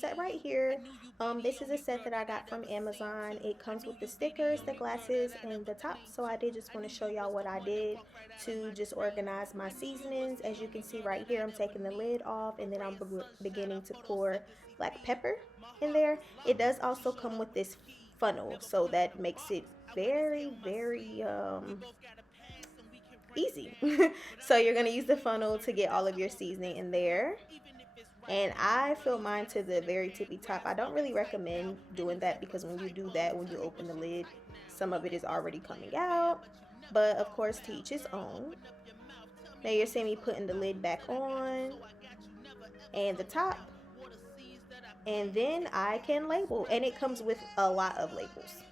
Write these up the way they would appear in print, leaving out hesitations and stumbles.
set right here. This is a set that I got from Amazon. It comes with the stickers, the glasses, and the top. So I did just want to show y'all what I did to just organize my seasonings. As you can see right here, I'm taking the lid off, and then I'm beginning to pour black pepper in there. It does also come with this funnel, so that makes it very easy. So you're going to use the funnel to get all of your seasoning in there. And I fill mine to the very tippy top. I don't really recommend doing that because when you do that, when you open the lid, some of it is already coming out. But of course, to each his own. Now you're seeing me putting the lid back on and the top. And then I can label. And it comes with a lot of labels.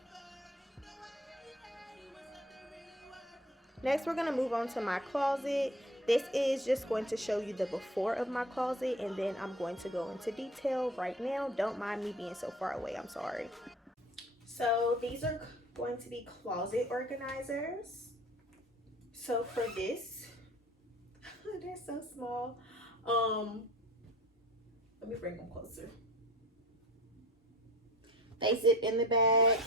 Next, we're going to move on to my closet. This is just going to show you the before of my closet, and then I'm going to go into detail right now. Don't mind me being so far away, I'm sorry. So these are going to be closet organizers. So for this, they're so small. Let me bring them closer. They zip in the bag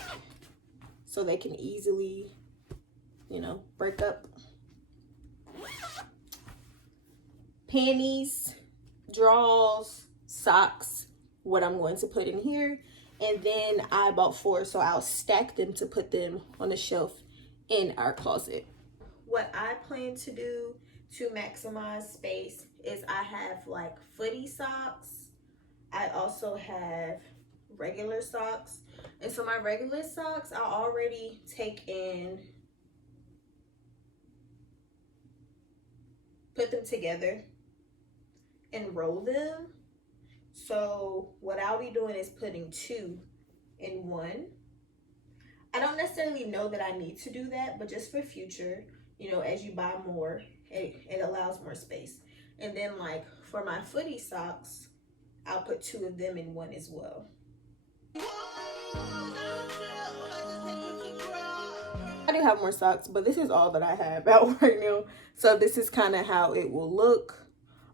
so they can easily, break up. Panties, drawers, socks, what I'm going to put in here. And then I bought 4, so I'll stack them to put them on the shelf in our closet. What I plan to do to maximize space is I have like footy socks. I also have regular socks. And so my regular socks, I already take in, put them together and roll them. So what I'll be doing is putting 2 in one. I don't necessarily know that I need to do that, but just for future, as you buy more, it allows more space. And then like for my footy socks, I'll put 2 of them in one as well. I do have more socks, but this is all that I have out right now. So this is kind of how it will look.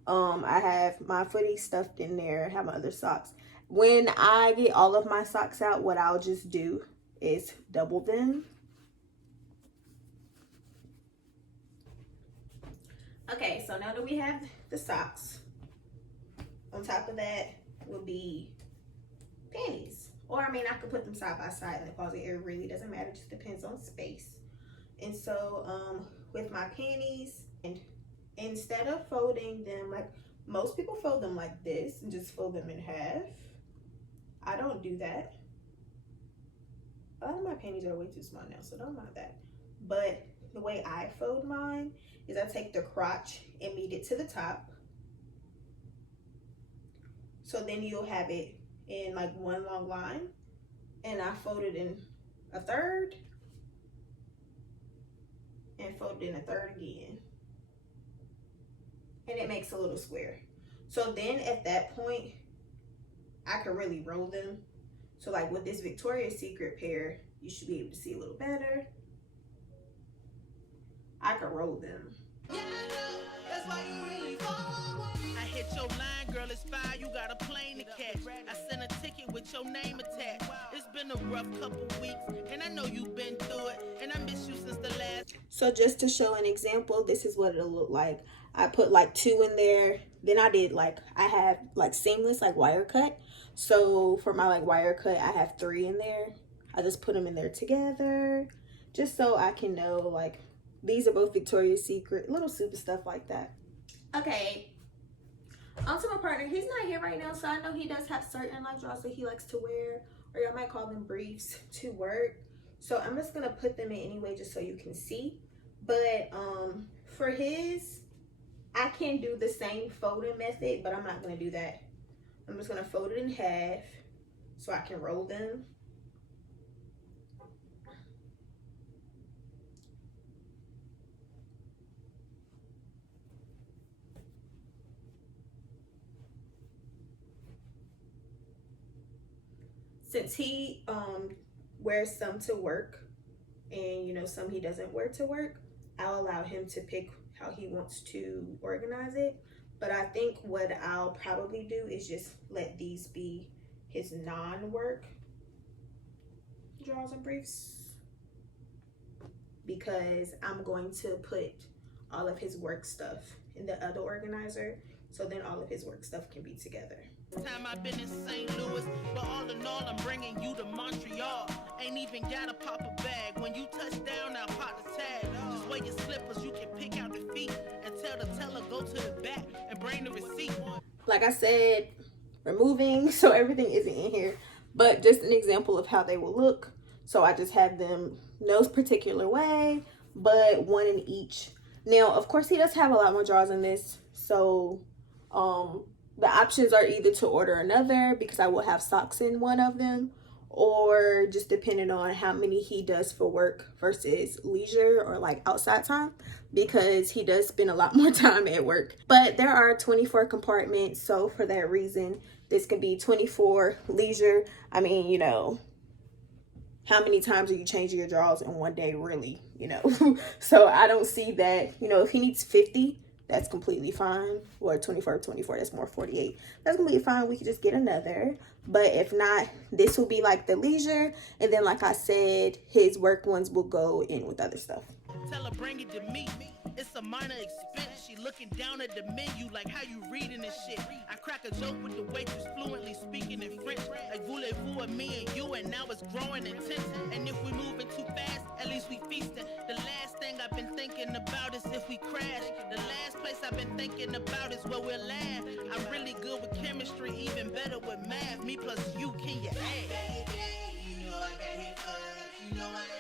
I have my footy stuffed in there. I have my other socks. When I get all of my socks out, what I'll just do is double them. Okay, so now that we have the socks, on top of that will be panties. Or I mean, I could put them side by side in the closet. It really doesn't matter. It just depends on space. And so with my panties, and instead of folding them like most people fold them like this and just fold them in half, I don't do that. A lot of my panties are way too small now, so don't mind that. But the way I fold mine is I take the crotch and meet it to the top. So then you'll have it in like one long line, and I fold it in a third and fold it in a third again, and it makes a little square. So then at that point I could really roll them. So like with this Victoria's Secret pair, you should be able to see a little better. I could roll them. I hit your line, girl, it's fire. You got a plane to catch. I sent a ticket with your name attached. It's been a rough couple weeks, and I know you've been through it, and I miss you since the last. So just to show an example, this is what it'll look like. I put like 2 in there. Then I have like seamless, like wire cut. So for my like wire cut, I have 3 in there. I just put them in there together, just so I can know like these are both Victoria's Secret, little super stuff like that. Okay, on to my partner. He's not here right now, so I know he does have certain like drawers that he likes to wear, or y'all might call them briefs, to work. So I'm just gonna put them in anyway just so you can see. But for his, I can do the same folding method, but I'm not gonna do that. I'm just gonna fold it in half so I can roll them. Since he wears some to work, and some he doesn't wear to work, I'll allow him to pick how he wants to organize it. But I think what I'll probably do is just let these be his non-work drawers and briefs, because I'm going to put all of his work stuff in the other organizer, so then all of his work stuff can be together. Time I've been in St. Louis, but all in all, I'm bringing you to Montreal. Ain't even gotta pop a bag. When you touch down, I'll pop the tag. Just wear your slippers, you can pick out the feet and tell the teller go to the back and bring the receipt. Like I said, removing so everything isn't in here, but just an example of how they will look. So I just have them no particular way, but one in each. Now, of course, he does have a lot more drawers in this, so the options are either to order another, because I will have socks in one of them, or just depending on how many he does for work versus leisure or like outside time, because he does spend a lot more time at work. But there are 24 compartments, so for that reason, this could be 24 leisure. I mean, you know, how many times are you changing your drawers in one day, really, you know? So I don't see that, you know, if he needs 50, that's completely fine. Or 24, that's more 48. That's completely fine. We could just get another. But if not, this will be like the leisure. And then, like I said, his work ones will go in with other stuff. Tell her bring it to me. It's a minor expense. She looking down at the menu like how you reading this shit. I crack a joke with the waitress fluently speaking in French. Like voulez-vous with me and you, and now it's growing intense. And if we moving too fast, at least we feasting. The last thing I've been thinking about is if we crash. The last place I've been thinking about is where we'll laugh. I'm really good with chemistry, even better with math. Me plus you, can you add? You know I got hit, you know I